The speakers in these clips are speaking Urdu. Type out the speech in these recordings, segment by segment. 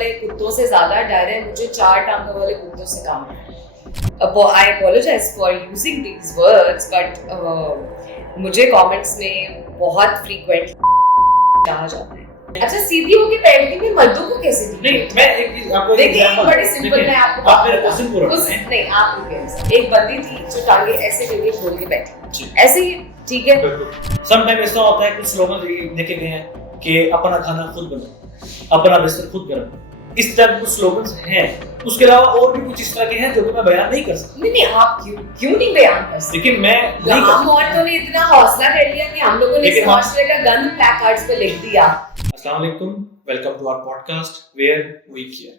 والے کتوں سے زیادہ ڈر ہے مجھے 4 ٹانگوں والے کتوں سے کم ہے. I apologize for using these words, but مجھے کامنٹس میں بہت فریکوینٹلی کہا جاتا ہے اچھا سیدھی ہو کے بیٹھنے میں مردوں کو کیسے دی؟ نہیں میں ایک چیز آپ کو دیکھیں بڑی سمپل میں آپ کو آپ میرا کوسچن پورا نہیں آپ کو ایک بندی تھی جو ٹانگیں ایسے کر کے کھول کے بیٹھی ایسے ہی ٹھیک ہے. سم ٹائم ایسا ہوتا ہے کچھ سلوگن دیکھے گئے ہیں کہ اپنا کھانا خود بناؤ اپنا بستر خود گرم اس طرح کچھ سلوگنز ہیں. اس کے علاوہ اور بھی کچھ اس طرح کے ہیں جو کہ میں بیان نہیں کر سکتا. نہیں آپ کیوں نہیں بیان کر سکتے؟ لیکن میں ہم عورتوں نے اتنا حوصلہ کر لیا کہ ہم لوگوں نے اس معاشرے کا گند پلیک کارڈز پہ لکھ دیا. السلام علیکم, welcome to our podcast where we care.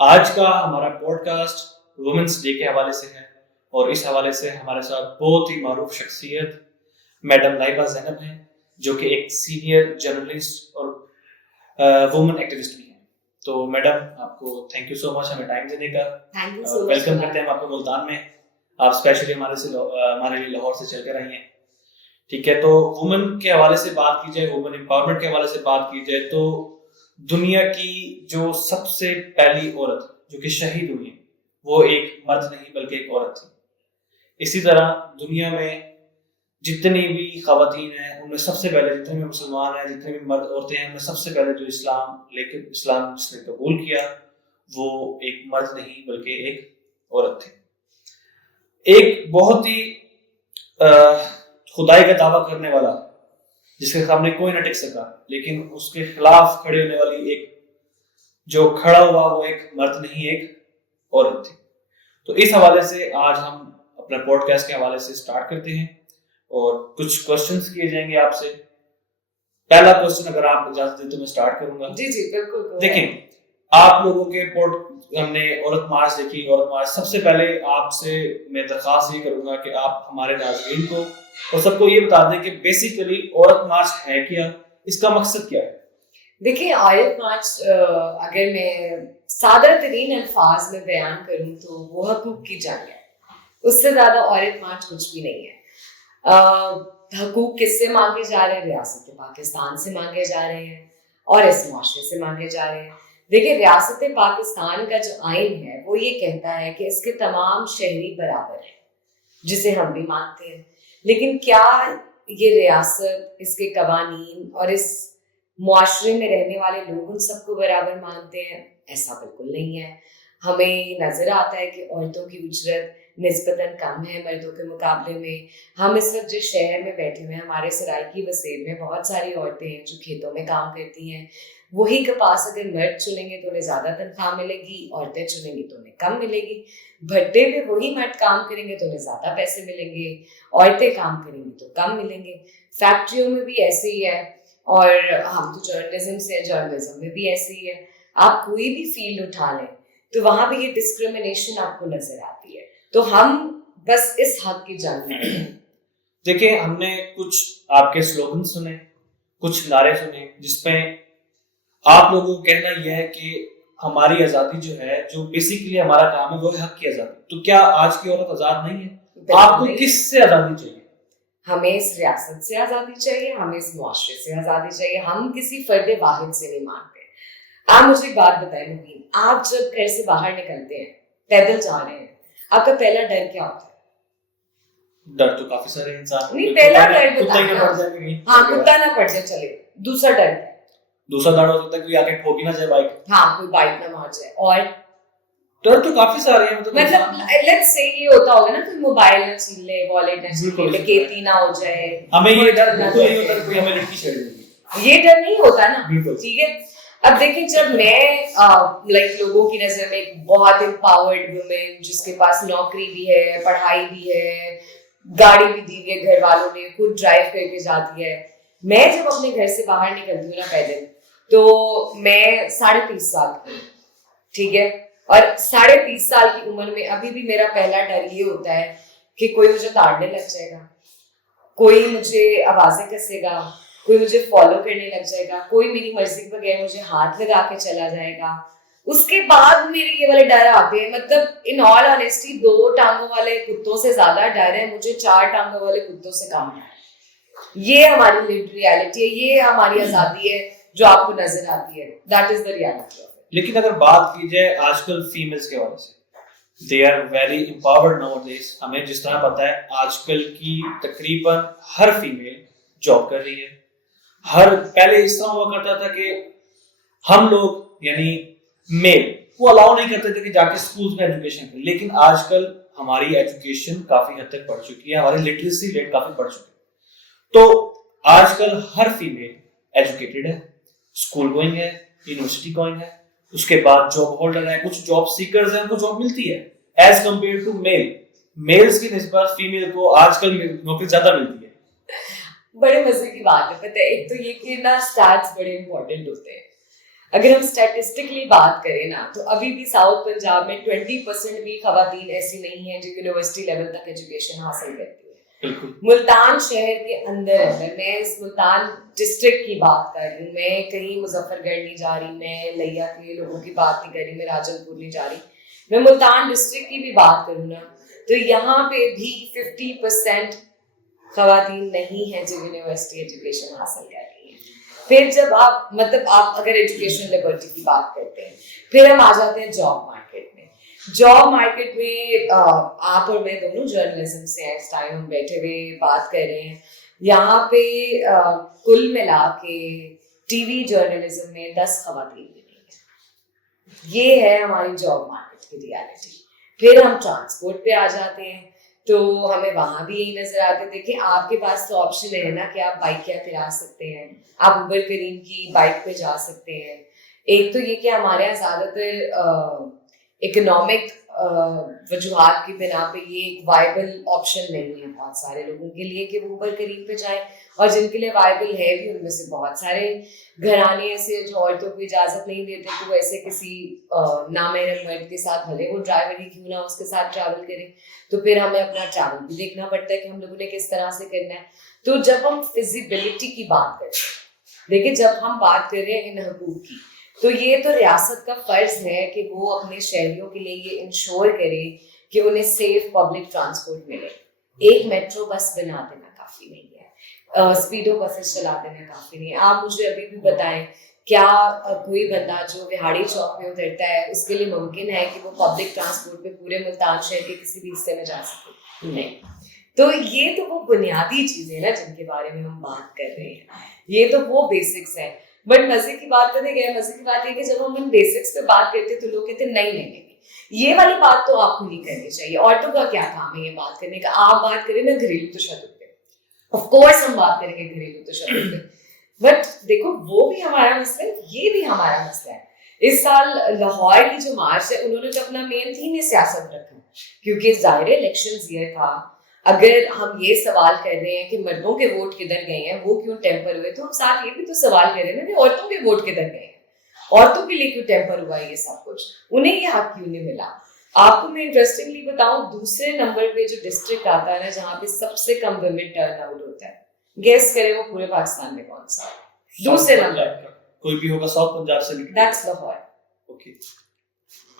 آج کا ہمارا پوڈ کاسٹ وومنس ڈے کے حوالے سے ہے اور اس حوالے سے ہمارے ساتھ بہت ہی معروف شخصیت میڈم لائبہ زینب ہیں جو کہ ایک سینئر جرنلسٹ اور وومن ایکٹیوسٹ بھی ہیں. تو میڈم آپ کو تھینک یو سو مچ ہمیں ٹائم دینے کا. ویلکم کرتے ہیں ہم آپ کو ملتان میں. آپ اسپیشلی ہمارے لیے لاہور سے چل کر آئی ہیں. ٹھیک ہے, تو وومن کے حوالے سے بات کی جائے, وومن امپاورمنٹ کے حوالے سے بات کی جائے تو دنیا کی جو سب سے پہلی عورت جو کہ شہید ہوئی ہے وہ ایک مرد نہیں بلکہ ایک عورت تھی. اسی طرح دنیا میں جتنی بھی خواتین ہیں ان میں سب سے پہلے جتنے بھی مسلمان ہیں جتنے بھی مرد عورتیں ہیں ان میں سب سے پہلے جو اسلام جس نے قبول کیا وہ ایک مرد نہیں بلکہ ایک عورت تھی. ایک بہت ہی خدائی کا دعویٰ کرنے والا جس کے سامنے کوئی نہ ٹک سکا لیکن اس کے خلاف کھڑے ہونے والی ایک جو کھڑا ہوا وہ ایک مرد نہیں ایک عورت تھی. تو اس حوالے سے آج ہم اپنا پوڈ کاسٹ کے حوالے سے سٹارٹ کرتے ہیں اور کچھ کوسچنز کیے جائیں گے آپ سے. پہلا کوسچن اگر آپ اجازت دیں تو میں سٹارٹ کروں گا. جی جی بالکل. دیکھیں آپ لوگوں کے ہم نے عورت مارچ دیکھی. عورت مارچ سب سے پہلے آپ سے میں درخواست یہ کروں گا کہ آپ ہمارے ناظرین کو اور سب کو یہ بتا دیں کہ بیسیکلی عورت مارچ ہے کیا, اس کا مقصد کیا ہے. دیکھیں عورت مارچ اگر میں سادہ ترین الفاظ میں بیان کروں تو وہ حقوق کی جنگ ہے. اس سے زیادہ عورت مارچ کچھ بھی نہیں ہے. حقوق کس سے مانگے جا رہے ہیں؟ ریاست پاکستان سے مانگے جا رہے ہیں اور اس معاشرے سے مانگے جا رہے ہیں. دیکھیں ریاست پاکستان کا جو آئین ہے وہ یہ کہتا ہے کہ اس کے تمام شہری برابر ہیں جسے ہم بھی مانتے ہیں. لیکن کیا یہ ریاست اس کے قوانین اور اس معاشرے میں رہنے والے لوگ ان سب کو برابر مانتے ہیں؟ ایسا بالکل نہیں ہے. ہمیں نظر آتا ہے کہ عورتوں کی اجرت نسبتاً کم ہے مردوں کے مقابلے میں. ہم اس وقت جس شہر میں بیٹھے ہوئے ہیں ہمارے سرائیکی وسیل میں بہت ساری عورتیں ہیں جو کھیتوں میں کام کرتی ہیں. وہی کپاس اگر مرد چنیں گے تو انہیں زیادہ تنخواہ ملے گی, عورتیں چنیں گی تو انہیں کم ملے گی. بھٹے پہ وہی مرد کام کریں گے تو انہیں زیادہ پیسے ملیں گے, عورتیں کام کریں گی تو کم ملیں گے. فیکٹریوں میں بھی ایسے ہی ہے اور ہم تو جرنلزم سے ہیں, جرنلزم میں بھی ایسے ہی ہے. آپ کوئی بھی فیلڈ اٹھا لیں تو وہاں پہ یہ ڈسکریمنیشن آپ کو نظر آتی ہے. تو ہم بس اس حق کی جنگ میں ہیں. دیکھیں ہم نے کچھ آپ کے سلوگن سنے, کچھ نعرے سنے جس پہ آپ لوگوں کو کہنا یہ ہے کہ ہماری آزادی جو ہے جو بیسیکلی ہمارا کام ہے وہ ہے حق کی آزادی. تو کیا آج کی عورت آزاد نہیں ہے؟ آپ کو کس سے آزادی چاہیے؟ ہمیں اس ریاست سے آزادی چاہیے, ہمیں اس معاشرے سے آزادی چاہیے. ہم کسی فرد واحد سے نہیں مانگتے. آپ مجھے ایک بات بتائیں مبین, آپ جب گھر سے باہر نکلتے ہیں پیدل جا رہے ہیں آپ کا پہلا ڈر کیا ہوتا ہے؟ ڈر تو کافی سارے انسان نہیں پہلا ڈر بتانا. ہاں کتا نہ پڑ جائے. چلے دوسرا ڈر کیا ہے؟ دوسرا ڈر ہو سکتا ہے کوئی آگے ٹھوکی نہ جائے بائک. ہاں کوئی بائک نہ مار جائے. اور ڈر تو کافی سارے ہیں. مطلب لیٹس سے یہ ہوتا ہوگا نا کوئی موبائل نہ چھین لے, والیٹ نہ چھین لے, ڈکیتی نہ ہو جائے. ہمیں یہ ڈر بالکل نہیں ہوتا کوئی ہمیں لڑکی چھیڑ دے گی, یہ ڈر نہیں ہوتا نا. ٹھیک ہے. اب دیکھیں جب میں لائک لوگوں کی نظر میں ایک بہت امپاورڈ وومن جس کے پاس نوکری بھی ہے, پڑھائی بھی ہے, گاڑی بھی دی ہے گھر والوں نے, خود ڈرائیو کر کے جاتی ہے, میں جب اپنے گھر سے باہر نکلتی ہوں نا پیدل تو میں 30.5 سال کی. ٹھیک ہے. اور 30.5 سال کی عمر میں ابھی بھی میرا پہلا ڈر یہ ہوتا ہے کہ کوئی مجھے تاڑنے لگ جائے گا, کوئی مجھے آوازیں کسے گا, کوئی مجھے فالو کرنے لگ جائے گا, کوئی میری مرضی کے بغیر مجھے ہاتھ لگا کے چلا جائے گا. اس کے بعد میرے یہ والے ڈر آتے ہیں. مطلب ان آل آنیسٹی 2 ٹانگوں والے کتوں سے زیادہ ڈر ہے مجھے 4 ٹانگوں والے کتوں سے کم ہے. یہ ہماری لیوڈ ریالٹی ہے, یہ ہماری آزادی ہے جو آپ کو نظر آتی ہے. That is the reality. لیکن اگر بات کی جائے آج کل فیمیلز کے حوالے سے، they are very empowered nowadays. ہمیں جس طرح پتہ ہے آج کل کی تقریباً ہر فیمیل جاب کر رہی ہے. پہلے اس طرح ہوا کرتا تھا کہ ہم لوگ یعنی میل وہ الاؤ نہیں کرتے تھے کہ جا کے اسکولس میں ایجوکیشن کریں، لیکن آج کل ہماری ایجوکیشن کافی حد تک بڑھ چکی ہے، ہماری لٹریسی ریٹ کافی بڑھ چکی ہے. تو آج کل ہر فیمیل ایجوکیٹڈ ہے، اسکول گوئنگ ہے، یونیورسٹی گوئنگ ہے، اس کے بعد جاب ہولڈر ہے، کچھ جاب سیکرز ہیں، ان کو جاب ملتی ہے as compare to male. Males کی نسبت فیمیل کو آج کل نوکری زیادہ ملتی ہے. بڑے مزے کی بات ہے. پتہ ہے ایک تو یہ کہ نا اسٹیٹس بڑے امپورٹنٹ ہوتے ہیں. اگر ہم اسٹیٹسٹکلی بات کریں نا تو ابھی بھی ساؤتھ پنجاب میں 20% بھی خواتین ایسی نہیں ہیں جو یونیورسٹی لیول تک ایجوکیشن حاصل کرتی ہیں. ملتان شہر کے اندر میں اس ملتان ڈسٹرکٹ کی بات کر رہی ہوں، میں کہیں مظفر گڑھ نہیں جا رہی، میں لیا کے لوگوں کی بات نہیں کر رہی، میں راجن پور نہیں جا رہی، میں ملتان ڈسٹرکٹ کی بھی بات کروں نا تو یہاں پہ بھی 50% خواتین نہیں ہیں جو یونیورسٹی ایجوکیشن حاصل کر رہی ہیں. پھر جب آپ اگر ایجوکیشن لبرٹی کی بات کرتے ہیں، پھر ہم آ جاتے ہیں جاب مارکیٹ میں. جاب مارکیٹ میں آپ اور میں دونوں جرنلزم سے ہیں، اس ٹائم ہم بیٹھے ہوئے بات کر رہے ہیں. یہاں پہ کل ملا کے ٹی وی جرنلزم میں 10 خواتین بھی نہیں ہیں. یہ ہے ہماری جاب مارکیٹ کی ریالٹی. پھر ہم ٹرانسپورٹ پہ آ جاتے ہیں تو ہمیں وہاں بھی یہی نظر آتے. دیکھیں آپ کے پاس تو آپشن ہے نا کہ آپ بائک یا پھر آ سکتے ہیں، آپ اوبر کریم کی بائک پہ جا سکتے ہیں. ایک تو یہ کہ ہمارے یہاں زیادہ تر اکنامک وجوہات کی بنا پہ یہ ایک وائبل آپشن نہیں ہے بہت سارے لوگوں کے لیے کہ وہ اوبر کریم پہ جائیں، اور جن کے لیے وائبل ہے بھی ان میں سے بہت سارے گھرانے ایسے جو عورتوں کو اجازت نہیں دیتے کہ وہ ایسے کسی نامحرم مرد کے ساتھ، بھلے وہ ڈرائیور ہی کیوں نہ اس کے ساتھ ٹریول کریں. تو پھر ہمیں اپنا ٹریول بھی دیکھنا پڑتا ہے کہ ہم لوگوں نے کس طرح سے کرنا ہے. تو جب ہم فزیبلٹی کی بات کرتے ہیں، دیکھیں جب ہم بات کر رہے ہیں ان حقوق کی، تو یہ تو ریاست کا فرض ہے کہ وہ اپنے شہریوں کے لیے یہ انشور کرے کہ انہیں سیف پبلک ٹرانسپورٹ ملے. ایک میٹرو بس بنا دینا کافی نہیں ہے، اسپیڈو بسز چلا دینا کافی نہیں ہے. آپ مجھے ابھی بھی بتائیں کیا کوئی بندہ جو وہاڑی چوک میں اترتا ہے اس کے لیے ممکن ہے کہ وہ پبلک ٹرانسپورٹ پہ پورے ملتان شہر کے کسی بھی حصے میں جا سکے؟ نہیں. تو یہ تو وہ بنیادی چیزیں نا جن کے بارے میں ہم بات کر رہے ہیں، یہ تو وہ بیسکس ہیں. بٹ مزے کی بات کرنے گئے، مزے کی بات یہ کہ جب ہم ان بیسکس پہ بات کرتے تو لوگ کہتے نہیں نہیں نہیں، یہ والی بات تو آپ کو نہیں کرنی چاہیے. عورتوں کا کیا کام ہے یہ بات کرنے کا؟ آپ بات کریں نا گھریلو تشدد پہ، آف کورس ہم بات کریں گے گھریلو تشدد پہ، بٹ دیکھو وہ بھی ہمارا مسئلہ ہے، یہ بھی ہمارا مسئلہ ہے. اس سال لاہور کی جو مارچ ہے انہوں نے تو اپنا مین تھیم سیاست رکھا، کیونکہ ظاہر الیکشنز یہ تھا. اگر ہم یہ سوال کر رہے ہیں کہ مردوں کے ووٹ کدھر گئے ہیں، وہ کیوں ٹیمپر ہوئے، تو ہم ساتھ یہ بھی تو سوال کر رہے ہیں نا کہ عورتوں کے ووٹ کدھر گئے ہیں، عورتوں کے لیے کیوں ٹیمپر ہوا ہے یہ سب کچھ، انہیں یہ حق کیوں نہیں ملا. آپ کو میں انٹرسٹنگلی بتاؤں، دوسرے نمبر پہ جو ڈسٹرکٹ آتا ہے نا جہاں پہ سب سے کم ویمن ٹرن آؤٹ ہوتا ہے، گیس کرے وہ پورے پاکستان میں کون سا ہے؟ دوسرے نمبر کوئی بھی ہوگا ساؤتھ پنجاب سے، دیٹس لاہور. اوکے،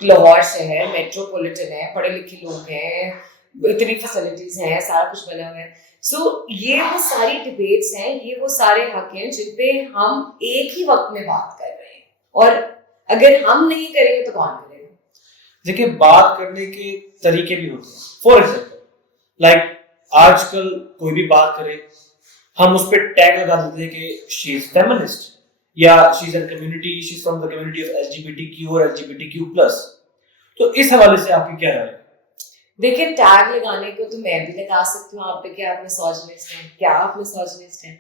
لاہور شہر میٹروپولیٹن ہے، پڑھے لکھے لوگ ہیں، اتنی فیسلٹیز ہیں، سارا کچھ بنا ہوا ہے. سو یہ وہ ساری ڈبیٹس ہیں، یہ وہ سارے حق ہیں جن پہ ہم ایک ہی وقت میں بات کر رہے ہیں، اور اگر ہم نہیں کریں گے تو کون کرے گا؟ دیکھیں بات کرنے کے طریقے بھی ہوتے ہیں. فار ایگزامپل لائک آج کل کوئی بھی بات کرے ہم اس پہ ٹیگ لگا دیتے ہیں کہ شی از فیمنسٹ یا she is in community, she is from the community of L G B T Q اور L G B T Q plus. تو اس حوالے سے آپ کی کیا رائے ہے؟ دیکھیں ٹیگ لگانے کو تو میں بھی لگا سکتی ہوں آپ پہ، کیا آپ میسوجنسٹ ہیں، کیا آپ میسوجنسٹ ہیں؟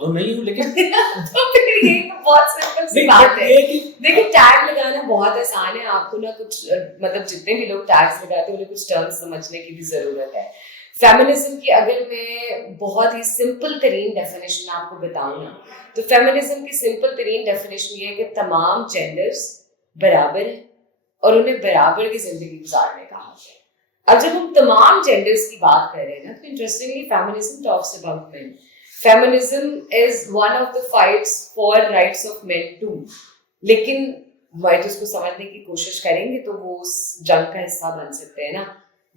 تو نہیں ہوں، لیکن تو پھر یہ تو بہت سمپل سی بات ہے. دیکھیں ٹیگ لگانا بہت آسان ہے، آپ کو نا کچھ مطلب جتنے بھی لوگ ٹیگس لگاتے ہیں انہیں کچھ ٹرمز سمجھنے کی بھی ضرورت ہے. فیمنزم کی اگر میں بہت ہی سمپل ترین ڈیفینیشن آپ کو بتاؤں نا تو فیمنزم کی سمپل ترین ڈیفینیشن یہ ہے کہ تمام جینڈرز برابر ہیں اور انہیں برابر کی زندگی گزارنے کا حق ہے. اب جب ہم تمام جینڈرز کی بات کر رہے ہیں نا تو interestingly feminism talks about men. Feminism is one of the fights for rights of men too. لیکن مرد اس کو سمجھنے کی کوشش کریں گے تو وہ اس جنگ کا حصہ بن سکتے ہیں نا.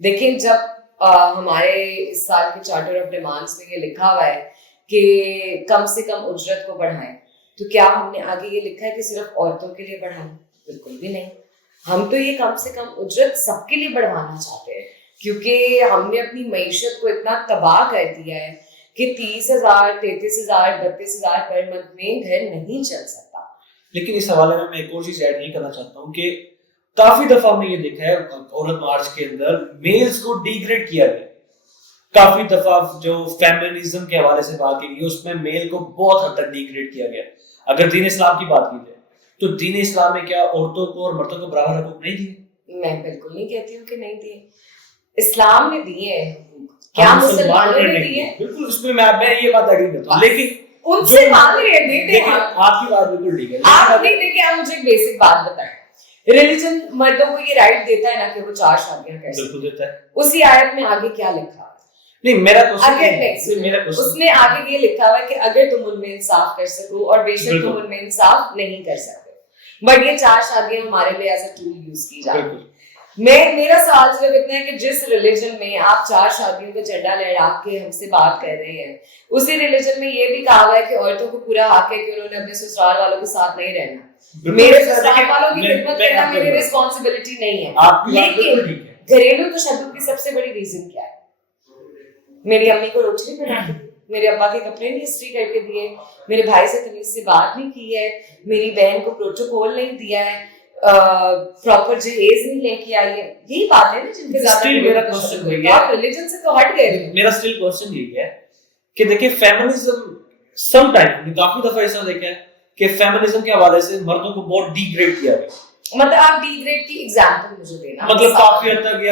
دیکھیں جب ہمارے اس سال کے چارٹر آف ڈیمانڈس میں یہ لکھا ہوا ہے کہ کم سے کم اجرت کو بڑھائیں، تو کیا ہم نے آگے یہ لکھا ہے کہ صرف عورتوں کے لیے بڑھائیں؟ بالکل بھی نہیں. ہم تو یہ کم سے کم اجرت سب کے لیے بڑھوانا چاہتے ہیں, کیونکہ ہم نے اپنی معیشت کو اتنا تباہ کر دیا ہے کہ 30,000 33,000 32,000 پر منتھ میں گھر نہیں چل سکتا. لیکن اس حوالے میں ایک اور چیز ایڈ یہ کرنا چاہتا ہوں کہ کافی دفعہ ہم نے یہ دیکھا ہے عورت مارچ کے اندر میلز کو ڈی گریڈ کیا گیا. کافی دفعہ جو فیمنزم کے حوالے سے بات کی گئی اس میں میل کو بہت حد تک ڈی گریڈ کیا گیا. اگر دین اسلام کی بات کی جائے تو دین اسلام میں کیا عورتوں کو اور مردوں کو برابر حقوق نہیں دیے؟ میں بالکل نہیں کہتی ہوں کہ نہیں دیے. اسلام نے دیے ہیں, کیا مسلمانوں نے دیے؟ بالکل, اس میں میں یہ بات ایگری کرتا ہوں, لیکن ان سے مانگ رہے ہیں, دیتے ہیں. آپ کی بات بالکل ٹھیک ہے. آپ نہیں دیکھیں, آپ مجھے ایک بیسک بات بتائیں. ریلیجن مردوں کو یہ رائٹ دیتا ہے نا کہ وہ 4 شادیاں کر سکتے. بالکل دیتا ہے. اسی آیت میں آگے کیا لکھا ہے؟ نہیں, میرا اس میں آگے یہ لکھا ہوا ہے کہ اگر تم ان میں انصاف کر سکو, اور بے شک تم ان میں انصاف نہیں کر سکتے, بٹ یہ 4 شادیاں ہمارے لیے ایز اے ٹول یوز کی جاتی ہیں. میرا سوال صرف اتنا ہے کہ جس ریلیجن میں آپ 4 شادیوں کا جھنڈا لہرا کے ہم سے بات کر رہے ہیں, اسی ریلیجن میں یہ بھی کہا ہوا ہے کہ عورتوں کو پورا حق ہے کہ انہوں نے اپنے سسرال والوں کے ساتھ نہیں رہنا. میرے سسرال والوں کی خدمت کرنا میری ریسپانسبلٹی نہیں ہے. لیکن گھریلو تشدد کی سب سے بڑی ریزن کیا ہے؟ میری امی کو روٹی نہیں بنا کے دی, میرے ابا کے کپڑے نہیں استری کر کے دیے, میرے بھائی سے تمیز سے بات نہیں کی ہے, میری بہن کو پروٹوکول نہیں دیا ہے, پراپر جہیز نہیں لے کے آئی ہے. یہی بات ہے نا جن کے زیادہ ریلیجن سے تو ہٹ گئے. میرا اسٹل کوسچن یہی ہے کہ دیکھیں فیمنزم سم ٹائم کافی دفعہ ایسا دیکھا ہے کہ فیمنزم کے حوالے سے مردوں کو بہت ڈی گریڈ کیا گیا. مطلب آپ ڈی گریڈ کی ایگزامپل مجھے دینا. مطلب کافی حد تک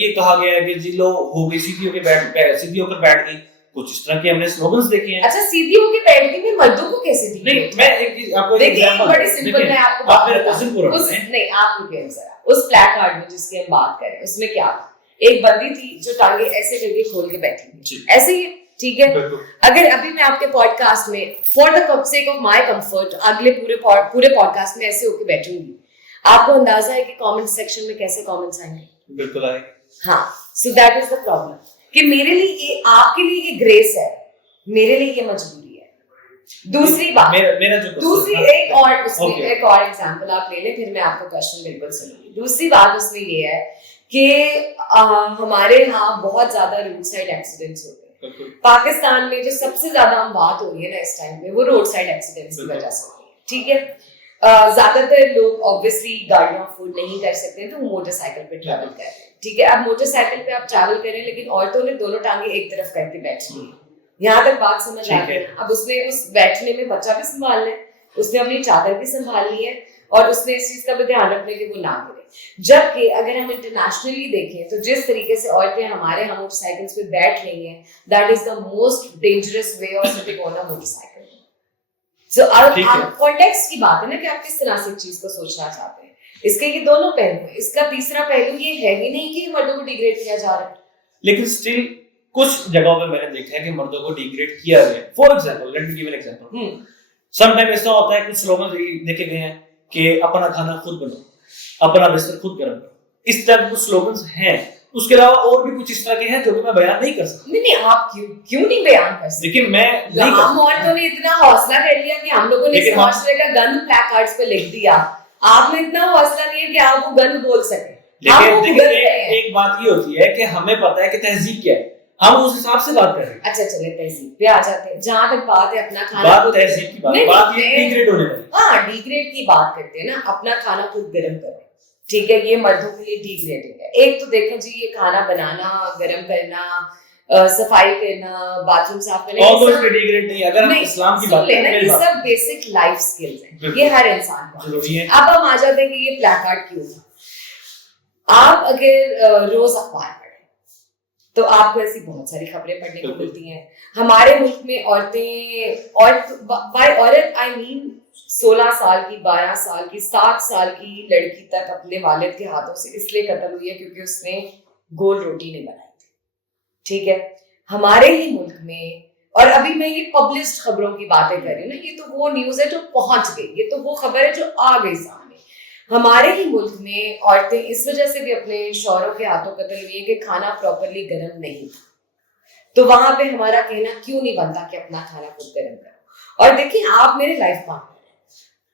یہ کہا گیا ہے کہ جی لو ہو گئی سیدھی ہو کر بیٹھ گئی, کچھ اس طرح کے ہم نے سلوگنز دیکھے ہیں. اچھا, سیدھی ہو کے بیٹھ گئی, میں مردوں کو کیسے دی؟ نہیں, میں آپ کو دیکھیں بڑی سمپل, میں آپ کو آپ میرے کوسچن پورا کریں. نہیں, آپ رکیں ذرا. اس پلیک کارڈ میں جس کی ہم بات کر رہے ہیں اس میں کیا تھا؟ ایک بندی تھی جو ٹانگیں ایسے کر کے کھول کے بیٹھی, ایسے ہی, ٹھیک ہے. اگر ابھی میں آپ کے پوڈ کاسٹ میں for the sake of my comfort اگلے پورے پوڈ کاسٹ میں ایسے ہو کے بیٹھوں گی, آپ کو اندازہ ہے کہ کامنٹ سیکشن میں کیسے کامنٹس آئیں گے؟ بالکل آئے. ہاں, so that is the problem کہ میرے لیے یہ, آپ کے لیے یہ گریس ہے, میرے لیے یہ مجبوری ہے. دوسری بات, دوسری ایک اور ایگزامپل آپ لے لیں, پھر میں آپ کا کوشچن بالکل سنوں گی. دوسری بات اس میں یہ ہے کہ ہمارے ہاں بہت زیادہ روڈ سائڈ ایکسیڈنٹس ہوتے ہیں. پاکستان میں جو سب سے زیادہ اموات ہو رہی ہے نا اس ٹائم میں, وہ روڈ سائڈ ایکسیڈنٹس کی وجہ سے ہوتی ہے, ٹھیک ہے. زیادہ تر لوگ obviously گاڑیاں افورڈ نہیں کر سکتے تو موٹر سائیکل پہ ٹریول کر رہے ہیں, ٹھیک ہے. اب موٹر سائیکل پہ آپ ٹریول کریں, لیکن عورتوں نے دونوں ٹانگیں ایک طرف کر کے بیٹھ لی. یہاں تک بات سمجھ آتی ہے. اب اس نے اس بیٹھنے میں بچہ بھی سنبھالنا ہے, اس نے اپنی چادر بھی سنبھالنی ہے, اور اس نے اس چیز کا بھی دھیان رکھنا ہے کہ وہ نہ کرے. جبکہ اگر ہم انٹرنیشنلی دیکھیں تو جس طریقے سے عورتیں ہمارے یہاں موٹر سائیکلس پہ بیٹھ رہی ہیں, that is the most dangerous way of sitting on a motor cycle. So, context کی بات ہے نا کہ آپ کس طرح سے ایک چیز کو سوچنا چاہتے ہیں. اس کے یہ دونوں پہلو ہیں. اس کا تیسرا پہلو یہ ہے ہی نہیں کہ مردوں کو ڈیگریڈ کیا جا رہا ہے. لیکن اسٹل کچھ جگہوں پہ میں نے دیکھا ہے کہ مردوں کو ڈیگریڈ کیا گیا. For example, let me give an example. Some time ایسا ہوتا ہے کچھ لوگوں دیکھے گئے ہیں کہ اپنا کھانا خود بناؤ, اپنا بستر خود گرم کرو, اس طرح کچھ سلوگنز ہیں. اس کے علاوہ اور بھی کچھ اس طرح کے ہیں جو کہ میں بیان نہیں کر سکتا. نہیں, آپ کیوں نہیں بیان کر سکتے؟ لیکن میں ہم عورتوں نے اتنا حوصلہ کر لیا کہ ہم لوگوں نے اس معاشرے کا گند پلیک کارڈز پہ لکھ دیا. آپ میں اتنا حوصلہ نہیں ہے کہ آپ وہ گند بول سکیں. لیکن ایک بات یہ ہوتی ہے کہ ہمیں پتا ہے کہ تہذیب کیا ہے, ہم اس حساب سے بات کر رہے ہیں. اچھا چلے تہذیب پہ آ جاتے ہیں. جہاں تک بات ہے اپنا کھانا, بات تہذیب کی بات یہ ڈیگریڈ ہونے والی. ہاں, ڈیگریڈ کی بات کرتے ہیں نا, اپنا کھانا خود گرم کریں, ٹھیک ہے. یہ مردوں کے لیے ڈیگریڈنگ ہے. ایک تو دیکھیں جی, یہ کھانا بنانا, گرم کرنا, صفائی کرنا, باتھ روم صاف کرنا, اگر ہم اسلام کی بات کریں, یہ سب بیسک لائف سکلز ہیں, یہ ہر انسان کو ضروری ہے. اب ہم آ جاتے ہیں کہ یہ پلیک کارڈ کیوں تھا. آپ اگر روز اخبار پڑھیں تو آپ کو ایسی بہت ساری خبریں پڑھنے کو ملتی ہیں. ہمارے ملک میں عورتیں, عورت آئی مین 16 سال کی, 12 سال کی, 7 سال کی لڑکی تک اپنے والد کے ہاتھوں سے اس لیے قتل ہوئی ہے کیونکہ اس نے گول روٹی نہیں بنائی تھی, ٹھیک ہے. ہمارے ہی ملک میں, اور ابھی میں یہ پبلشڈ خبروں کی باتیں کر رہی ہوں نا, یہ تو وہ نیوز ہے جو پہنچ گئی, یہ تو وہ خبر ہے جو آ گئی سامنے. ہمارے ہی ملک میں عورتیں اس وجہ سے بھی اپنے شوہروں کے ہاتھوں قتل ہوئی ہیں کہ کھانا پراپرلی گرم نہیں تھا. تو وہاں پہ ہمارا کہنا کیوں نہیں بنتا کہ اپنا کھانا خود گرم کرو. اور دیکھیں, آپ میرے لائف پارٹنر ہیں,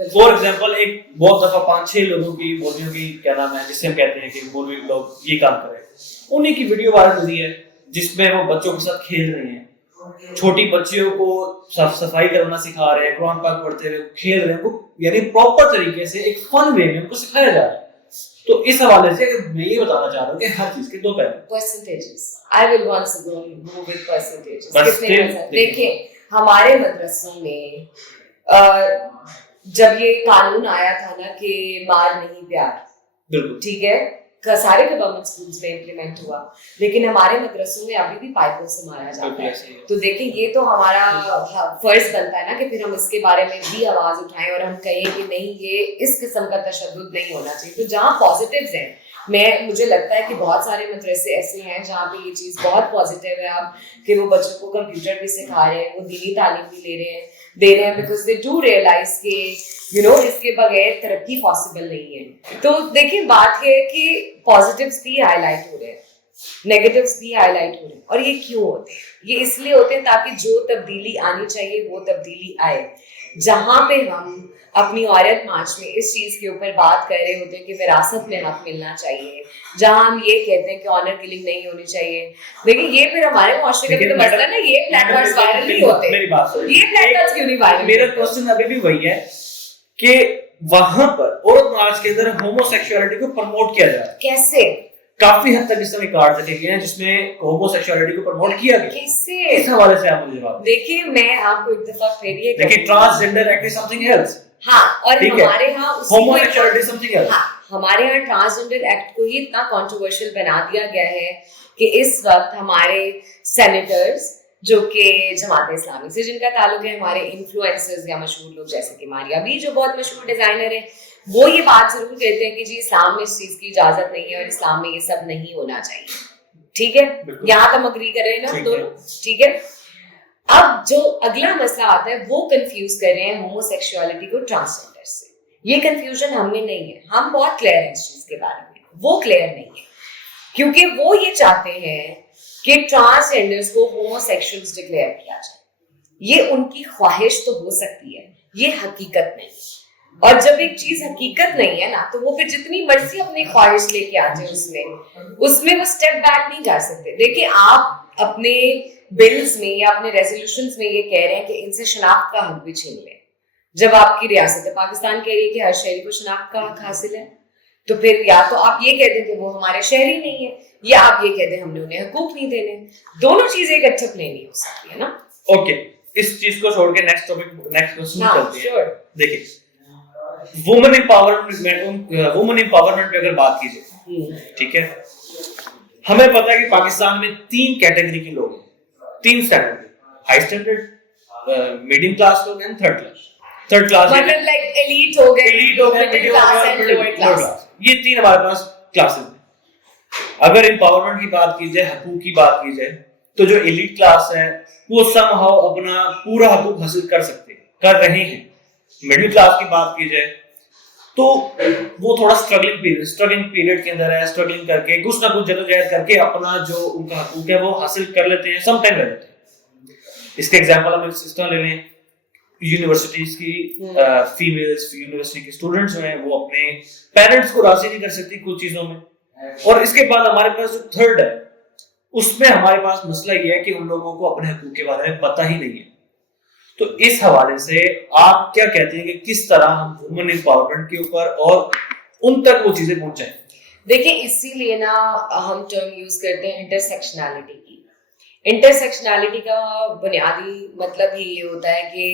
فور ایگزامپل ایک بہت دفعہ 5-6 لوگوں کی مولویوں کی کیا نام ہے جس سے ہم کہتے ہیں کہ مولوی لوگ یہ کام کریں, انہیں کی ویڈیو وائرل ہوئی ہے جس میں وہ بچوں کے ساتھ کھیل رہے ہیں, چھوٹی بچیوں کو صاف صفائی کرنا سکھا رہے ہیں, قرآن پاک پڑھتے ہوئے کھیل رہے ہیں, یعنی پراپر طریقے سے ایک فن وے میں ان کو سکھایا جا رہا ہے. تو اس حوالے سے میں یہ بتانا چاہ رہا ہوں کہ ہر چیز کے دو پہلو. percentages I will once again go with percentages. دیکھیں ہمارے مدرسوں میں جب یہ قانون آیا تھا نا کہ مار نہیں پیار, بالکل ٹھیک ہے, سارے گورنمنٹ اسکولس میں امپلیمنٹ ہوا, لیکن ہمارے مدرسوں میں ابھی بھی پائپوں سے مارا جاتا ہے. تو دیکھیں یہ تو ہمارا فرض بنتا ہے نا کہ پھر ہم اس کے بارے میں بھی آواز اٹھائیں اور ہم کہیں کہ نہیں یہ اس قسم کا تشدد نہیں ہونا چاہیے. تو جہاں پازیٹیوز ہیں, مجھے لگتا ہے کہ بہت سارے مدرسے ایسے ہیں جہاں پہ یہ چیز بہت پازیٹیو ہے اب کہ وہ بچوں کو کمپیوٹر بھی سکھا رہے ہیں, وہ دینی تعلیم بھی دے رہے ہیں بیکاز دے ڈو ریئلائز کہ اس کے بغیر ترقی پاسبل نہیں ہے. تو دیکھیں بات یہ ہے کہ پازیٹیوز بھی ہائی لائٹ ہو رہے ہیں, نیگیٹیوز بھی ہائی لائٹ ہو رہے ہیں. اور یہ کیوں ہوتے ہیں؟ یہ اس لیے ہوتے ہیں تاکہ جو تبدیلی آنی چاہیے وہ تبدیلی آئے. جہاں پہ ہم اپنی عورت مارچ میں اس چیز کے اوپر بات کر رہے ہوتے ہیں کہ وراثت میں حق ملنا چاہیے, جہاں ہم یہ کہتے ہیں کہ آنر کلنگ نہیں ہونی چاہیے, لیکن یہ پھر ہمارے معاشرے کا بھی تو مسئلہ نا, یہ پلیٹ فارمز وائرل نہیں ہوتے. یہ پلیٹ فارمز کیوں نہیں وائرل؟ میرا کوسچن ابھی بھی وہی ہے کہ وہاں پر عورت مارچ کے اندر ہومو سیکسولیٹی کو پروموٹ کیا جائے. کیسے؟ کافی حد تک اس میں کارڈ رکھے گئے ہیں جس میں ہومو سیکسولیٹی کو پروموٹ کیا گیا. کیسے؟ اس حوالے سے آپ مجھے جواب دیکھیے میں آپ کو ایک دفعہ پھر یہ دیکھیں, transgender act is something else. ہاں, اور ہمارے ہاں homosexuality is something else. ہمارے یہاں ٹرانسجینڈر ایکٹ کو ہی اتنا کنٹروورشل بنا دیا گیا ہے کہ اس وقت ہمارے سینیٹرز جو کہ جماعت اسلامی سے جن کا تعلق ہے, ہمارے انفلوئنسرز یا مشہور لوگ جیسے کہ ماریا بھی جو بہت مشہور ڈیزائنر ہیں, وہ یہ بات ضرور کہتے ہیں کہ جی اسلام میں اس چیز کی اجازت نہیں ہے اور اسلام میں یہ سب نہیں ہونا چاہیے. ٹھیک ہے, یہاں تم اگری کر رہے ہیں نا دونوں, ٹھیک ہے. اب جو اگلا مسئلہ آتا ہے وہ کنفیوز کر رہے ہیں ہومو سیکشوالٹی کو ٹرانسجینڈر سے. یہ کنفیوژن ہم میں نہیں ہے, ہم بہت کلیئر ہیں اس چیز کے بارے میں, وہ کلیئر نہیں ہے کیونکہ وہ یہ چاہتے ہیں کہ ٹرانسجینڈرز کو ہومو سیکشولز ڈکلیئر کیا جائے. یہ ان کی خواہش تو ہو سکتی ہے, یہ حقیقت نہیں. اور جب ایک چیز حقیقت نہیں ہے نا تو وہ پھر جتنی مرضی اپنی خواہش لے کے آتے ہیں اس میں وہ اسٹیپ بیک نہیں جا سکتے. دیکھیں آپ اپنے بلز میں یا اپنے ریزولوشنز میں یہ کہہ رہے ہیں کہ ان سے شناخت کا حق بھی چھین لیں, جب آپ کی ریاست پاکستان کہہ رہی ہے کہ ہر شہری کو شناخت کا حق حاصل ہے, تو پھر یا تو آپ یہ کہہ دیں کہ وہ ہمارے شہری نہیں ہے, یا آپ یہ کہہ دیں ہم نے انہیں حقوق نہیں دینے. دونوں چیزیں ایک اچھا پلے نہیں ہو سکتی ہے نا. اوکے, اس چیز کو چھوڑ کے نیکسٹ ٹاپک, نیکسٹ کوسچن چلتے ہیں. دیکھیں وومن امپاورمنٹ پہ اگر بات کی جائے, ٹھیک ہے, ہمیں پتا ہے کہ پاکستان میں 3 کیٹیگری کے لوگ ہیں, 3 standard, high standard, medium class لوگ ہیں, تھرڈ کلاس مطلب لائک ایلیٹ ہو گئے, middle class and lower class, یہ 3 ہمارے پاس کلاسز ہیں. اگر امپاورمنٹ کی بات کی جائے, حقوق کی بات کی جائے, تو جو ایلیٹ کلاس ہے وہ سم ہاؤ اپنا پورا حقوق حاصل کر رہے ہیں. مڈل کلاس کی بات کی جائے تو وہ تھوڑا اسٹرگلنگ پیریڈ کے اندر ہے, اسٹرگلنگ کر کے کچھ نہ کچھ جدوجہد کر کے اپنا جو ان کا حقوق ہے وہ حاصل کر لیتے ہیں, سم ٹائم رہ جاتے ہیں. اس کے ایگزامپل ہم اس طرح لے لیں, یونیورسٹیز کی فیمیلز, یونیورسٹی کے اسٹوڈنٹس جو ہیں وہ اپنے پیرنٹس کو راضی نہیں کر سکتی کچھ چیزوں میں. اور اس کے بعد ہمارے پاس جو تھرڈ ہے اس میں ہمارے پاس مسئلہ یہ ہے کہ ان لوگوں کو اپنے حقوق کے بارے میں پتہ ہی نہیں ہے. تو اس حوالے سے آپ کیا کہتے ہیں کہ کس طرح ہم وومن امپاورمنٹ کے اوپر اور ان تک وہ چیزیں پہنچائیں؟ دیکھیں اسی لیے نا ہم ٹرم یوز کرتے ہیں انٹرسیکشنالٹی کی. انٹرسیکشنالٹی کا بنیادی مطلب ہی یہ ہوتا ہے کہ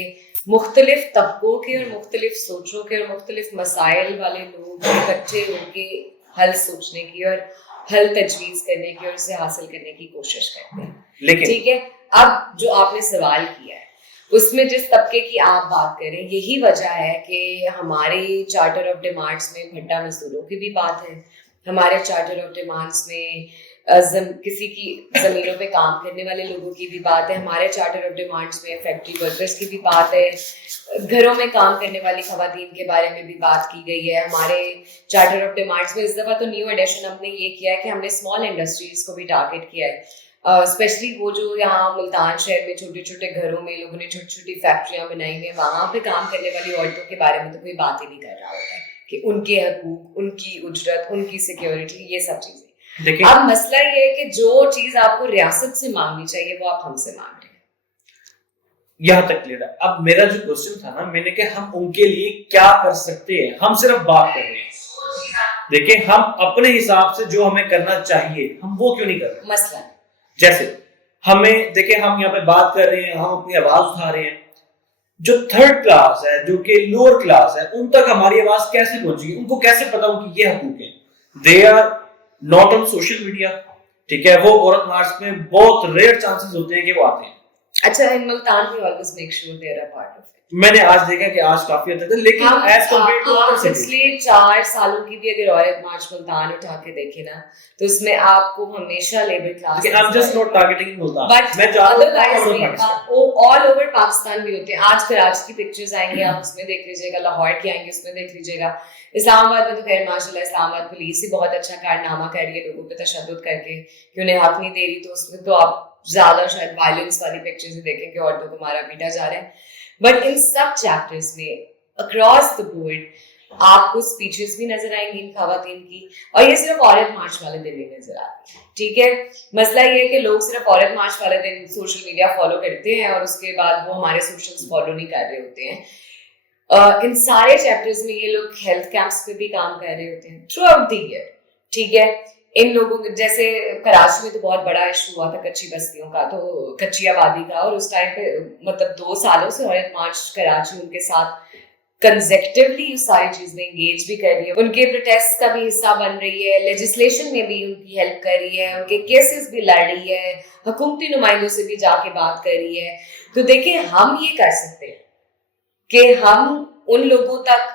مختلف طبقوں کے اور مختلف سوچوں کے اور مختلف مسائل والے لوگ اکٹھے ہو کے حل سوچنے کی اور حل تجویز کرنے کی اور اسے حاصل کرنے کی کوشش کرتے ہیں. لیکن ٹھیک ہے, اب جو آپ نے سوال کیا ہے اس میں جس طبقے کی آپ بات کریں, یہی وجہ ہے کہ ہمارے چارٹر آف ڈیمانڈس میں بھٹا مزدوروں کی بھی بات ہے, ہمارے چارٹر آف ڈیمانڈس میں کسی کی زمینوں پہ کام کرنے والے لوگوں کی بھی بات ہے, ہمارے چارٹر آف ڈیمانڈس میں فیکٹری ورکرز کی بھی بات ہے, گھروں میں کام کرنے والی خواتین کے بارے میں بھی بات کی گئی ہے. ہمارے چارٹر آف ڈیمانڈس میں اس دفعہ تو نیو ایڈیشن ہم نے یہ کیا ہے کہ ہم نے اسمال انڈسٹریز کو بھی ٹارگیٹ کیا ہے. اسپیشلی وہ جو یہاں ملتان شہر میں چھوٹے چھوٹے گھروں میں لوگوں نے چھوٹی چھوٹی فیکٹریاں بنائی ہیں, وہاں پہ کام کرنے والی عورتوں کے بارے میں تو کوئی بات ہی نہیں کر رہا ہوتا ہے کہ ان کے حقوق, ان کی اجرت, ان کی سیکیورٹی, یہ سب چیزیں. اب مسئلہ یہ ہے کہ جو چیز آپ کو ریاست سے مانگنی چاہیے وہ آپ ہم سے مانگ رہے ہیں. یہاں تک کلیئر ہے. اب میرا جو کوشچن تھا نا, میں نے کہ ہم ان کے لیے کیا کر سکتے ہیں, ہم صرف بات کر رہے ہیں. دیکھیں ہم اپنے حساب سے جو ہمیں کرنا چاہیے ہم وہ کیوں نہیں کر رہے. مسئلہ جیسے ہمیں دیکھیں, ہم یہاں پہ بات کر رہے ہیں, ہم اپنی آواز اٹھا رہے ہیں, جو تھرڈ کلاس ہے, جو کہ لوور کلاس ہے, ان تک ہماری آواز کیسے پہنچے گی, ان کو کیسے پتا ہو کہ یہ حقوق ہیں. They are not on social media, ٹھیک ہے, وہ عورت مارچ میں بہت ریئر چانسز ہوتے ہیں کہ وہ آتے ہیں. اچھا, ان ملتان بھی always make sure they are a part of it. میں نے آج دیکھا کہ آج کافی حد تک, لیکن as compare to other cities پچھلے 4 سالوں کی بھی اگر عورت مارچ ملتان اٹھا کے دیکھیں نا تو اس میں آپ کو ہمیشہ labour class, I'm just not targeting Multan, but میں چاہ رہا ادروائز آل اوور پاکستان بھی ہوتے ہیں. آج کراچی کی پکچرز آئیں گی, آپ اس میں دیکھ لیجیے گا, لاہور کی آئیں گی, اس میں دیکھ لیجیے گا. اسلام آباد میں تو خیر ماشاء اللہ اسلام آباد پولیس ہی بہت اچھا کارنامہ کر رہی ہے لوگوں پہ تشدد کر کے کہ انہیں حق نہیں دے رہی, تو اس میں تو آپ زیادہ شاید وائلنس والی پکچرز دیکھیں کہ عورتوں کو مارا پیٹا جا رہا ہے. بٹ ان سب چیپٹرز میں اکراس دا بورڈ آپ کو اسپیچز بھی نظر آئیں گی ان خواتین کی, اور یہ صرف عورت مارچ والے دن نہیں نظر آتی ہے. ٹھیک ہے, مسئلہ یہ ہے کہ لوگ صرف عورت مارچ والے دن سوشل میڈیا فالو کرتے ہیں اور اس کے بعد وہ ہمارے سوشلز فالو نہیں کر رہے ہوتے ہیں. ان سارے چیپٹرز میں یہ لوگ ہیلتھ کیمپس پہ بھی کام کر رہے ہوتے ہیں تھرو آؤٹ دی ایئر. ٹھیک ہے, ان لوگوں کے جیسے کراچی میں تو بہت بڑا ایشو ہوا تھا کچی بستیوں کا, تو کچی آبادی کا, اور اس ٹائم پہ مطلب 2 سالوں سے عورت مارچ کراچی ان کے ساتھ کنزیکٹیولی یہ ساری چیزیں انگیج بھی کر رہی ہے, ان کے پروٹیسٹ کا بھی حصہ بن رہی ہے, لیجسلیشن میں بھی ان کی ہیلپ کر رہی ہے, ان کے کیسز بھی لڑ رہی ہے, حکومتی نمائندوں سے بھی جا کے بات کر رہی ہے. تو دیکھیں ہم یہ کر سکتے ہیں کہ ہم ان لوگوں تک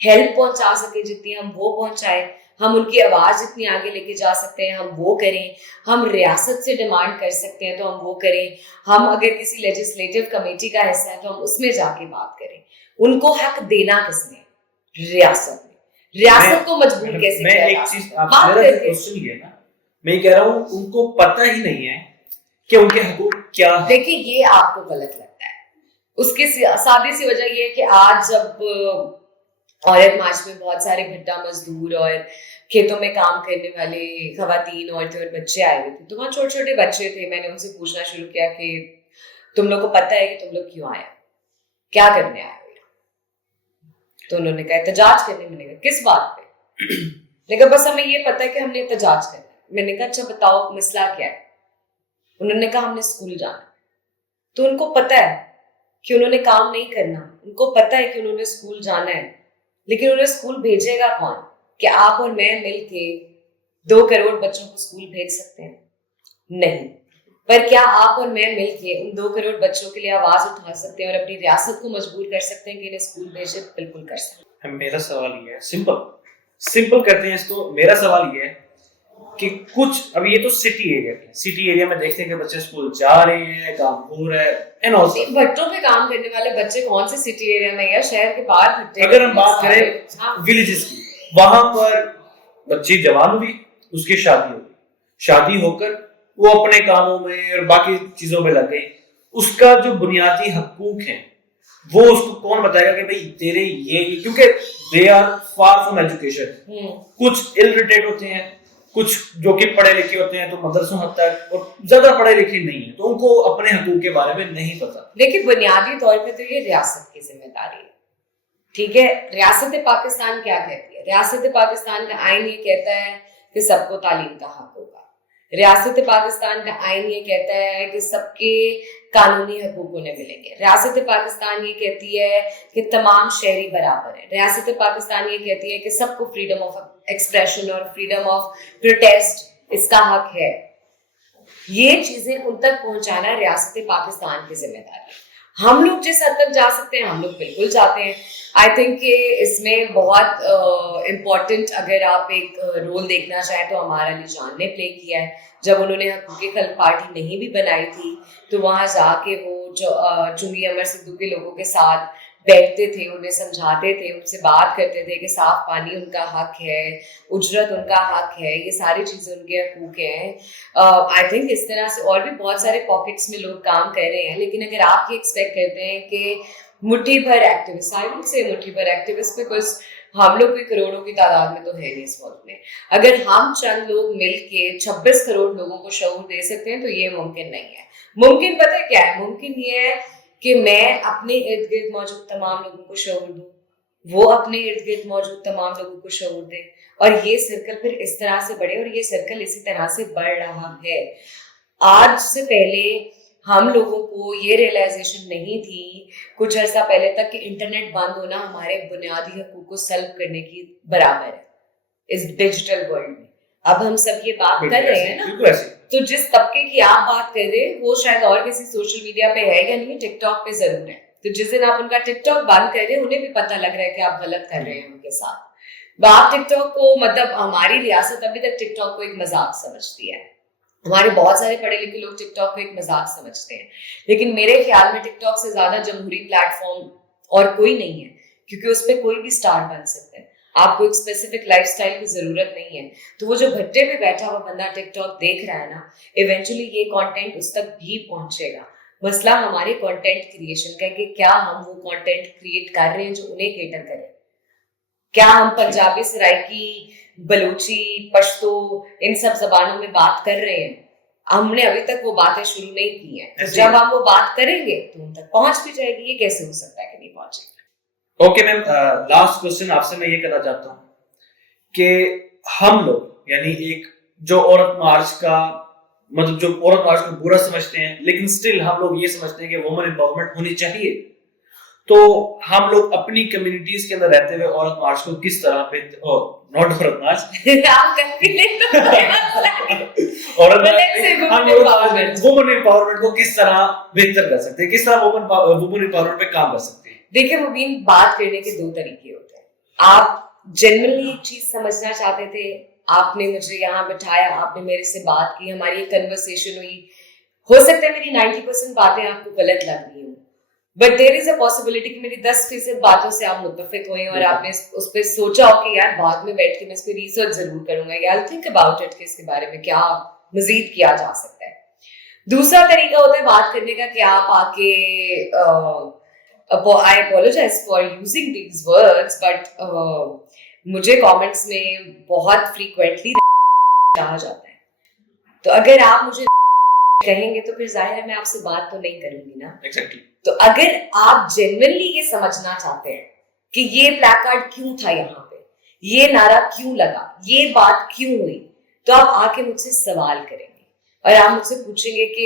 ہیلپ پہنچا سکیں جتنی ہم وہ پہنچائیں, ہم ان کی آواز جتنی آگے لے کے جا سکتے ہیں ہم وہ کریں, ہم ریاست سے ڈیمانڈ کر سکتے ہیں تو ہم وہ کریں, ہم اگر کسی لیجسلیٹو کمیٹی کا حصہ ہے تو ہم اس میں جا کے بات کریں. ان کو حق دینا کس نے, ریاست نے. ریاست کو مجبور کیسے میں ایک چیز میں یہ کہہ رہا ہوں, ان کو پتہ ہی نہیں ہے کہ ان کے حقوق کیا ہے. دیکھیں یہ آپ کو غلط لگتا ہے, اس کی سادی سی وجہ یہ ہے کہ آج جب عورت مارچ میں بہت سارے بھٹا مزدور اور کھیتوں میں کام کرنے والے خواتین, عورتیں اور بچے آئے ہوئے تھے, تو وہاں چھوٹے چھوٹے بچے تھے. میں نے ان سے پوچھنا شروع کیا کہ تم لوگ کو پتہ ہے کہ تم لوگ کیوں آئے, کیا کرنے آئے ہو؟ تو انہوں نے کہا احتجاج کرنے. میں نے کہا کس بات پہ؟ میں نے کہا بس ہمیں یہ پتہ ہے کہ ہم نے احتجاج کرنا. میں نے کہا اچھا بتاؤ مسئلہ کیا ہے؟ انہوں نے کہا ہم نے اسکول جانا. تو ان کو پتہ ہے کہ انہوں نے کام نہیں کرنا, ان کو پتہ ہے کہ انہوں نے اسکول جانا ہے, لیکن انہیں اسکول بھیجے گا کون؟ کہ آپ اور میں مل کے 2 کروڑ بچوں کو اسکول بھیج سکتے ہیں؟ نہیں. پر کیا آپ اور میں مل کے ان 2 کروڑ بچوں کے لیے آواز اٹھا سکتے ہیں اور اپنی ریاست کو مجبور کر سکتے ہیں کہ انہیں اسکول بھیجے؟ بالکل کر سکتے ہیں. میرا سوال یہ ہے, سمپل کرتے ہیں اس کو. میرا سوال یہ ہے کہ کچھ اب یہ تو سٹی ایریا میں دیکھتے ہیں کہ بچے اسکول جا رہے ہیں, کام ہو رہا ہے. بھٹوں پہ کام کرنے والے بچے کون سے سٹی ایریا میں یا شہر کے باہر بھٹے؟ اگر ہم بات کریں ولیجز کی, وہاں پر بچی جوان ہوئی, اس کی شادی ہو کر وہ اپنے کاموں میں اور باقی چیزوں میں لگ گئی. اس کا جو بنیادی حقوق ہیں وہ اس کو کون بتائے گا کہ بھائی تیرے یہ, کیونکہ they are far from education. کچھ الٹریٹ ہوتے ہیں, کچھ جو کہ پڑھے لکھے ہوتے ہیں تو مدرسوں حد تک, اور زیادہ پڑھے لکھے نہیں ہیں تو ان کو اپنے حقوق کے بارے میں نہیں پتا. دیکھیے بنیادی طور پہ تو یہ ریاست کی ذمہ داری ہے. ٹھیک ہے, ریاست پاکستان کیا کہتی ہے؟ ریاست پاکستان کا آئین یہ کہتا ہے کہ سب کو تعلیم کا حق ہوگا. ریاست پاکستان کا آئین یہ کہتا ہے کہ سب کے قانونی حقوق انہیں ملیں گے. ریاست پاکستان یہ کہتی ہے کہ تمام شہری برابر ہیں. ریاست پاکستان یہ کہتی ہے کہ سب کو فریڈم آف ایکسپریشن اور فریڈم آف پروٹیسٹ اس کا حق ہے. یہ چیزیں ان تک پہنچانا ریاست پاکستان کی ذمہ داری ہے. ہم لوگ جس حد تک جا سکتے ہیں ہم لوگ بالکل جاتے ہیں. آئی تھنک کہ اس میں بہت امپورٹنٹ اگر آپ ایک رول دیکھنا چاہیں تو ہمارا علی جان نے پلے کیا ہے. جب انہوں نے حقوق خلق پارٹی نہیں بھی بنائی تھی تو وہاں جا کے وہ جو چنگی امر سدھو کے لوگوں کے ساتھ بیٹھتے تھے, انہیں سمجھاتے تھے, ان سے بات کرتے تھے کہ صاف پانی ان کا حق ہے, اجرت ان کا حق ہے, یہ ساری چیزیں ان کے حقوق ہیں. آئی تھنک اس طرح سے اور بھی بہت سارے پاکٹس میں لوگ کام کر رہے ہیں. لیکن اگر آپ یہ ایکسپیکٹ کرتے ہیں کہ مٹھی بھر ایکٹیوسٹ, آئی وڈ سے مٹھی بھر ایکٹیوسٹ, بیکاز ہم لوگ کوئی کروڑوں کی تعداد میں تو ہے نہیں اس ملک میں. اگر ہم چند لوگ مل کے 26 کروڑ لوگوں کو شعور دے سکتے ہیں تو یہ ممکن نہیں ہے. ممکن پتہ کیا ہے, ممکن یہ ہے کہ میں اپنے ارد گرد موجود تمام لوگوں کو شعور دوں, وہ اپنے ارد گرد موجود تمام لوگوں کو شعور دیں, اور یہ سرکل پھر اس طرح سے بڑھے, اور یہ سرکل اسی طرح سے بڑھ رہا ہے. آج سے پہلے ہم لوگوں کو یہ ریئلائزیشن نہیں تھی کچھ عرصہ پہلے تک کہ انٹرنیٹ بند ہونا ہمارے بنیادی حقوق کو سلب کرنے کی برابر ہے اس ڈیجیٹل ورلڈ میں. اب ہم سب یہ بات کر رہے ہیں نا, تو جس طبقے کی آپ بات کر رہے ہیں وہ شاید اور کسی سوشل میڈیا پہ ہے یا نہیں, ٹک ٹاک پہ ضرور ہے. تو جس دن آپ ان کا ٹک ٹاک بند کر رہے ہیں انہیں بھی پتہ لگ رہا ہے کہ آپ غلط کر رہے ہیں ان کے ساتھ. آپ ٹک ٹاک کو, مطلب ہماری ریاست ابھی تک ٹک ٹاک کو ایک مذاق سمجھتی ہے. ہمارے بہت سارے پڑھے لکھے لوگ ٹک ٹاک کو ایک مذاق سمجھتے ہیں, لیکن میرے خیال میں ٹک ٹاک سے زیادہ جمہوری پلیٹ فارم اور کوئی نہیں ہے, کیونکہ اس پہ کوئی بھی اسٹار بن سکتا ہے. آپ کو ایک اسپیسیفک لائف اسٹائل کی ضرورت نہیں ہے. تو وہ جو بھٹے پہ بیٹھا ہوا بندہ ٹک ٹاک دیکھ رہا ہے نا, ایونچولی یہ کانٹینٹ اس تک بھی پہنچے گا. مسئلہ ہمارے کانٹینٹ کریشن کا ہے کہ کیا ہم وہ کانٹینٹ کریٹ کر رہے ہیں جو انہیں کیٹر کرے. کیا ہم پنجابی, سرائکی, بلوچی, پشتو, ان سب زبانوں میں بات کر رہے ہیں؟ ہم نے ابھی تک وہ باتیں شروع نہیں کی ہیں. تو جب ہم وہ بات کریں گے تو ان تک پہنچ بھی جائے گی. یہ کیسے ہو سکتا ہے کہ نہیں پہنچے گی؟ اوکے میم, لاسٹ کوسچن آپ سے میں یہ کرنا چاہتا ہوں کہ ہم لوگ یعنی ایک جو عورت مارچ کا مطلب جو عورت مارچ کو برا سمجھتے ہیں, لیکن اسٹل ہم لوگ یہ سمجھتے ہیں کہ وومن امپاورمنٹ ہونی چاہیے, تو ہم لوگ اپنی کمیونٹیز کے اندر رہتے ہوئے عورت مارچ کو کس طرح پہ ناٹ عورت مارچ وومن امپاورمنٹ کو کس طرح بہتر کر سکتے ہیں, کس طرح وومن امپاورمنٹ پہ کام کر سکتے ہیں؟ دیکھیں مبین, بات کرنے کے دو طریقے ہوتے ہیں. آپ جنرلی ایک چیز سمجھنا چاہتے تھے, آپ نے مجھے یہاں بٹھایا, آپ نے میرے سے بات کی, ہماری ایک کنورسیشن ہوئی. ہو سکتا ہے میری 90% باتیں آپ کو غلط لگ رہی ہوں, but there is a possibility کہ میری 10% باتوں سے آپ متفق ہوئے اور آپ نے اس پہ سوچا ہو کہ یار بعد میں بیٹھ کے میں اس پہ ریسرچ ضرور کروں گا, یا I'll think about it کہ اس کے بارے میں کیا مزید کیا جا سکتا ہے. دوسرا طریقہ ہوتا ہے بات کرنے کا کہ آپ آ کے I apologize for using these words, but مجھے کامنٹس میں بہت فریکوینٹلی کہا جاتا ہے. تو اگر آپ مجھے کہیں گے تو پھر ظاہر ہے میں آپ سے بات تو نہیں کروں گی نا. تو اگر آپ جنرلی یہ سمجھنا چاہتے ہیں کہ یہ پلیک کارڈ کیوں تھا یہاں پہ, یہ نعرہ کیوں لگا, یہ بات کیوں ہوئی, تو آپ آ کے مجھ سے سوال کریں گے اور آپ مجھ سے پوچھیں گے کہ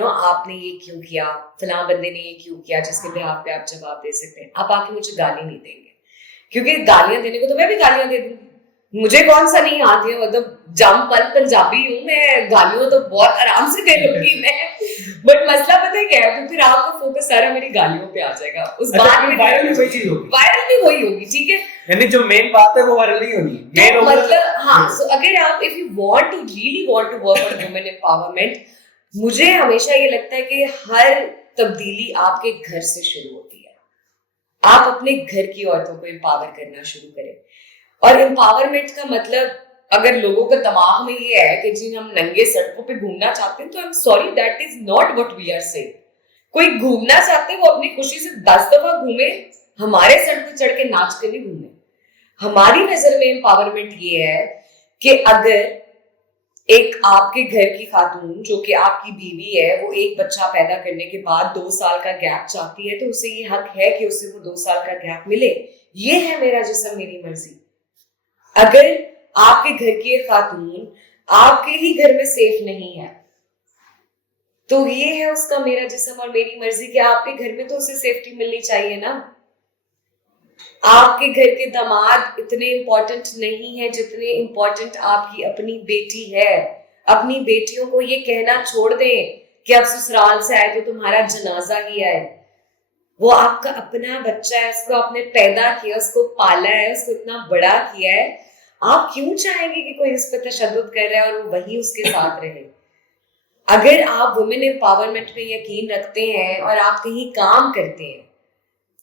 آپ نے یہ کیوں کیا, فلاں بندے نے یہ کیوں کیا, جس کے بہاف پہ آپ جواب دے سکتے ہیں. آپ آ کے مجھے گالی نہیں دیں گے, کیونکہ گالیاں دینے کو تو میں بھی گالیاں دے دوں, مجھے کون سا نہیں آتی ہے, مطلب جم پل پنجابی ہوں میں, گالیوں تو بہت آرام سے دے لوں گی میں. بٹ مسئلہ پتہ ہے کیا ہے, تو پھر آپ کا فوکس سارا میری گالیوں پہ آ جائے گا. اس بات میں وائرل بھی وہی ہوگی, ٹھیک ہے, یعنی جو مین بات ہے وہ وائرل نہیں ہونی. مطلب ہاں, سو اگر آپ if you want to really want to work on women empowerment, مجھے ہمیشہ یہ لگتا ہے کہ ہر تبدیلی آپ کے گھر سے شروع ہوتی ہے. آپ اپنے گھر کی عورتوں کو امپاور کرنا شروع کریں. اور امپاورمنٹ کا مطلب اگر لوگوں کے دماغ میں یہ ہے کہ جی ہم ننگے سڑکوں پہ گھومنا چاہتے ہیں, تو I'm sorry, that is not what we are saying. کوئی گھومنا چاہتے ہیں وہ اپنی خوشی سے 10 دفعہ گھومے, ہمارے سر پہ چڑھ کے ناچ کے نہیں گھومے. ہماری نظر میں امپاورمنٹ یہ ہے کہ اگر ایک آپ کے گھر کی خاتون جو کہ آپ کی بیوی ہے, وہ ایک بچہ پیدا کرنے کے بعد 2 سال کا گیپ چاہتی ہے, تو اسے یہ حق ہے کہ اسے وہ 2 سال کا گیپ ملے. یہ ہے میرا جسم میری مرضی. اگر آپ کے گھر کی ایک خاتون آپ کے ہی گھر میں سیف نہیں ہے, تو یہ ہے اس کا میرا جسم اور میری مرضی کہ آپ کے گھر میں تو اسے سیفٹی ملنی چاہیے نا. آپ کے گھر کے داماد اتنے امپورٹنٹ نہیں ہیں جتنے امپورٹنٹ آپ کی اپنی بیٹی ہے. اپنی بیٹیوں کو یہ کہنا چھوڑ دیں کہ اب سسرال سے آئے تو تمہارا جنازہ ہی آئے. وہ آپ کا اپنا بچہ ہے, اس کو آپ نے پیدا کیا, اس کو پالا ہے, اس کو اتنا بڑا کیا ہے. آپ کیوں چاہیں گے کہ کوئی اس پہ تشدد کر رہا ہے اور وہ وہی اس کے ساتھ رہے؟ اگر آپ وومن امپاورمنٹ میں یقین رکھتے ہیں اور آپ کہیں کام کرتے ہیں,